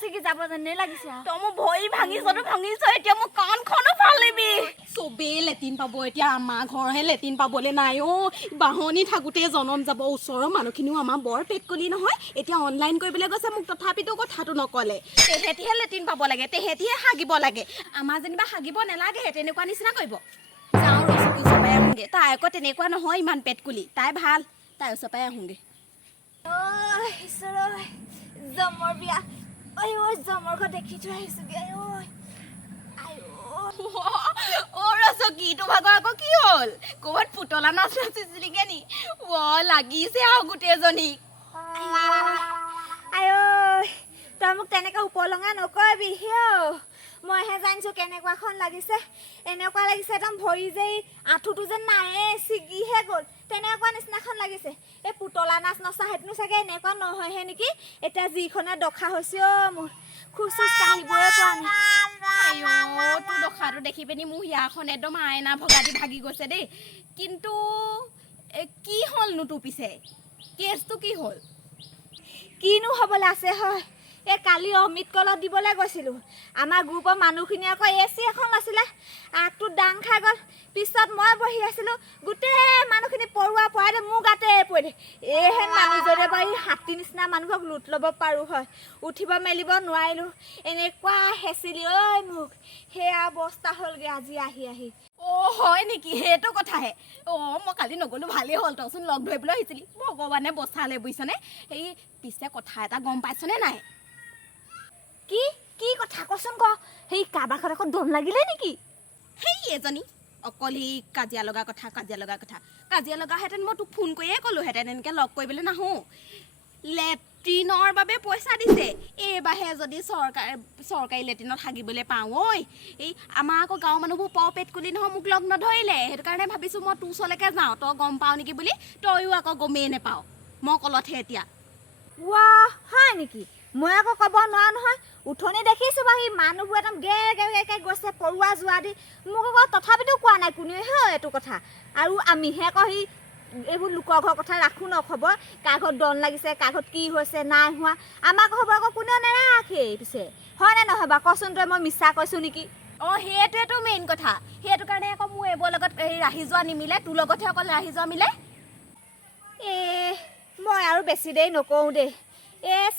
ছিগি যাব যেনে লাগিছে তই মোৰ ভৰি ভাঙিছ এতিয়া মোৰ কাণখনো ফালিবি চবেই লেটিন পাব এতিয়া আমাৰ ঘৰহে লেটিন পাবলৈ নাই অ' বাহনি থাকোঁতে জনম যাব ওচৰৰ মানুহখিনিও আমাৰ বৰ পেটকলি নহয় এতিয়া অনলাইন কৰিবলৈ গৈছে মোক তথাপিতো কথাটো নক'লে তেহেঁতিহে লেটিন পাব লাগে তেহেঁতিহে হাগিব লাগে আমাৰ যেনিবা হাগিব নালাগে তেনেকুৱা নিচিনা কৰিব যাওঁ ৰচকী ওচৰপাই আহোঁগৈ তাই আকৌ তেনেকুৱা নহয় ইমান পেটকুলি তাই ভাল তাই ওচৰপাই আহোঁগৈ জমৰ বিয়া ঐ জমৰ ঘৰ দেখি থৈ আহিছোগে ৰচকী তোৰ ভাগৰ আকৌ কি হ'ল ক'ৰবাত পুতলা নাচ নাচিছিলিগে নি লাগিছে আৰু গোটেইজনী তই মোক তেনেকৈ উপলঙা নকৰিবি সিও মইহে জানিছোঁ কেনেকুৱাখন লাগিছে এনেকুৱা লাগিছে একদম ভৰি যে আঁঠুটো যেন নায়ে ছিগিহে গ'ল তেনেকুৱা নিচিনাখন লাগিছে এই পুতলা নাচ নচা সেইটোনো চাগে এনেকুৱা নহয়হে নেকি এতিয়া যিখনে দখা হৈছে মোৰ খোজ চোজ কাঢ়িবই পৰা নাই তোৰ দখাটো দেখি পিনি মোৰ হিয়াখন একদম আইনা ভগা দি ভাগি গৈছে দেই কিন্তু কি হ'লনো তোৰ পিছে কেছটো কি হ'ল কিনো হ'বলৈ আছে হয় এই কালি অমিত কলত দিবলৈ গৈছিলোঁ আমাৰ গ্ৰুপৰ মানুহখিনি আকৌ AC এখন আছিলে আগটো দাং খাই গ'ল পিছত মই বহি আছিলোঁ গোটেই মানুহখিনি পৰুৱা পৰাই মোৰ গাতে পৰি এইহেন মানুহজনে বাৰু হাতী নিচিনা মানুহক লুট ল'ব পাৰোঁ হয় উঠিব মেলিব নোৱাৰিলোঁ এনেকুৱা হেঁচিলি ঐ মোক সেয়া অৱস্থা হ'লগৈ আজি আহি হয় নেকি সেইটো কথাহে মই কালি নগ'লো ভালেই হ'ল তইচোন লগ ধৰিবলৈ আহিছিলি ভগৱানে বচালে বুজিছনে এই পিছে কথা এটা গম পাইছনে নাই কি কথা কচোন ক সেই কাৰোবাৰ ঘৰত আকৌ দম লাগিলে নেকি সেই এজনী অকল সেই কাজিয়া লগা কাজিয়া লগাহেঁতেন মই তোক ফোন কৰিয়ে ক'লোহেঁতেন এনেকৈ লগ কৰিবলৈ নাহোঁ লেট্ৰিনৰ বাবে পইচা দিছে এইবাৰহে যদি চৰকাৰী লেট্ৰিনত হাগিবলৈ পাওঁ ঐ এই আমাৰ আকৌ গাঁৱৰ মানুহবোৰ পেট কুলি নহয় মোক লগ নধৰিলে সেইটো কাৰণে ভাবিছোঁ মই তোৰ ওচৰলৈকে যাওঁ তই গম পাওঁ নেকি বুলি তইও আকৌ গমেই নেপাওঁ মই কলতহে এতিয়া হয় নেকি মই আকৌ ক'ব নোৱাৰো নহয় উঠনি দেখিছোঁ বাৰু সি মানুহবোৰ একদম গেৰ গৈছে পৰুৱা যোৱা দি মোক আকৌ তথাপিতো কোৱা নাই কোনেও হে এইটো কথা আৰু আমিহে আকৌ সি এইবোৰ লোকৰ ঘৰৰ কথা ৰাখোঁ ন খবৰ কাৰ ঘৰত দন লাগিছে কাৰ ঘৰত কি হৈছে নাই হোৱা আমাৰ খবৰ আকৌ কোনেও নাৰাখেই পিছে হয়নে নহয় বাৰু কচোন তই মই মিছা কৈছোঁ নেকি সেইটোৱেতো মেইন কথা সেইটো কাৰণে আকৌ মোৰ এইবোৰৰ লগত ৰাহি যোৱা নিমিলে তোৰ লগতহে অকল ৰাহি যোৱা মিলে মই আৰু বেছি দেৰি নকৰোঁ দেই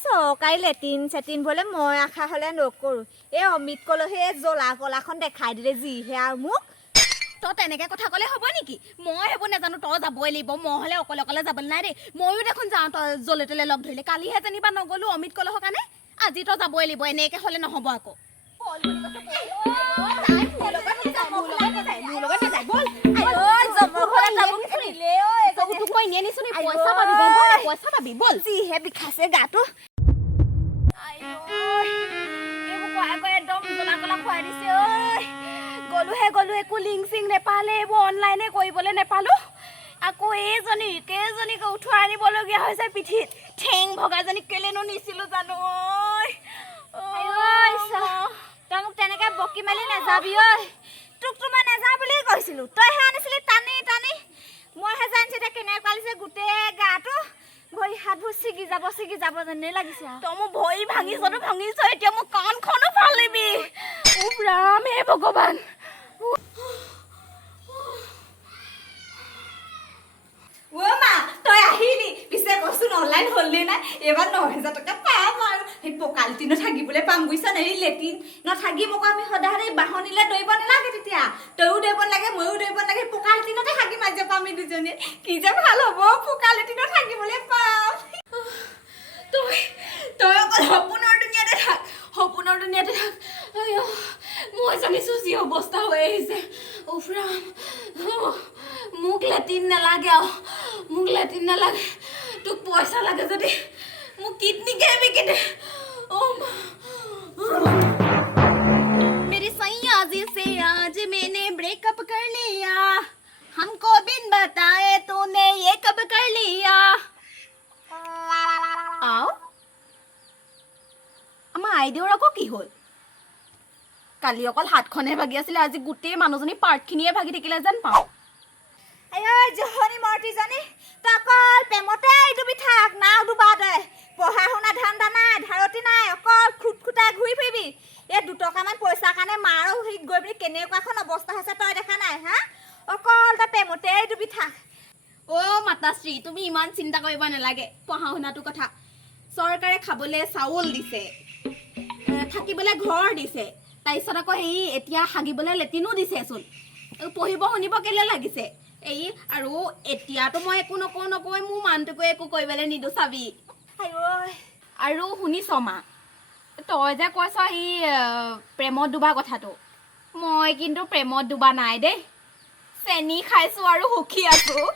চৰকাৰী লেট্ৰিন বোলে মই আশা হ'লে নকৰোঁ অমিত কলহে জ্বলা কলাখন দেখাই দিলে যিহে আৰু মোক তই তেনেকৈ কথা ক'লে হ'ব নেকি মই সেইবোৰ নাজানো তই যাবই লাগিব মই হ'লে অকলে যাবলৈ নাই দেই ময়ো দেখোন যাওঁ তই জলে তলে লগ ধৰিলে কালিহে যেনিবা নগ'লোঁ অমিত কলহৰ কাৰণে আজি তই যাবই লাগিব এনেকৈ হ'লে নহ'ব আকৌ পইচা পাবি বল যিহে বিষাইছে গাটো একদম জ্বলা কলা খুৱাই দিছে গ'লো একো লিংক চিং নেপালে এইবোৰ অনলাইনে কৰিবলৈ নেপালোঁ আকৌ কেইজনীকে উঠোৱাই আনিবলগীয়া হৈছে পিঠিত ঠেং ভগাজনী কেলেনো নিছিলোঁ জানো তই মোক তেনেকৈ বকি মেলি নাযাবি তোক মই নাযাওঁ বুলি কৈছিলোঁ তইহে আনিছিলি টানি মইহে জানিছোঁ এতিয়া কেনেকুৱা লাগিছে গোটেই গাটো ভৰি হাতবোৰ ছিগি যাব যেনে লাগিছে তই মোৰ ভৰি ভাঙিছ এতিয়া মোৰ কাণখনো ফালিবি ৰাম হে ভগৱান মা তই আহিলি পিছে কচোন অনলাইন হ'লনে নাই এইবাৰ 9,000 টকা পাম আৰু সেই পকালিটিনো থাকিবলৈ পাম বুজিছ নে এই লেট্ৰিনত থাকিব আকৌ আমি সদায় বাহনিলে দৌৰিব নালাগে তেতিয়া তইও দৌৰিব নালাগে ময়ো দৌৰিব নালাগে পকালিটিনতে থাকি মাজে পাম আমি দুজনীয়ে কি যে ভাল হ'ব পকালিটিনত থাকিবলৈ পাম তই অকল সপোনৰ দুনিয়াতে থাক মই জানিছোঁ যি অৱস্থা হৈ আহিছে মোক লেট্ৰিন নালাগে তোক পইচা লাগে যদি মোক কিডনীকে বিকি দে मेरी सैया जी से आज मैंने ब्रेकअप कर लिया हमको बिन बताए तूने ये कब कर लिया आओ আমাৰ আইদেউৰ আকৌ কি হ'ল কালি অকল হাতখনে ভাগি আছিলে আজি গোটেই মানুহজনী পাৰ্টখিনিয়ে ভাগি থাকিলে যেন পাওঁ জহনী মৰ্তিজনী তই অকল প্ৰেমতে ডুবি থাক নাও ডুবা দে পঢ়া শুনা ধান্দা নাই ধাৰতি নাই অকল খুট অৱস্থা হৈছে তই দেখা নাই হা অকল তই প্ৰেমতেই ডুবি থাক অ' মাতাশ্ৰী তুমি ইমান চিন্তা কৰিব নালাগে পঢ়া শুনাটো কথা চৰকাৰে খাবলৈ চাউল দিছে থাকিবলৈ ঘৰ দিছে তাৰপিছত আকৌ হেৰি এতিয়া হাগিবলৈ লেটিনো দিছেচোন পঢ়িব শুনিব কেলে লাগিছে এই আৰু এতিয়াতো মই একো নকওঁ মোৰ মানুহটোকো একো কৰিবলৈ নিদো চাবি আইঐ আৰু শুনিছ মা তই যে কৈছ সি প্ৰেমত ডুবা কথাটো মই কিন্তু প্ৰেমত ডুবা নাই দেই চেনি খাইছো আৰু সুখী আছো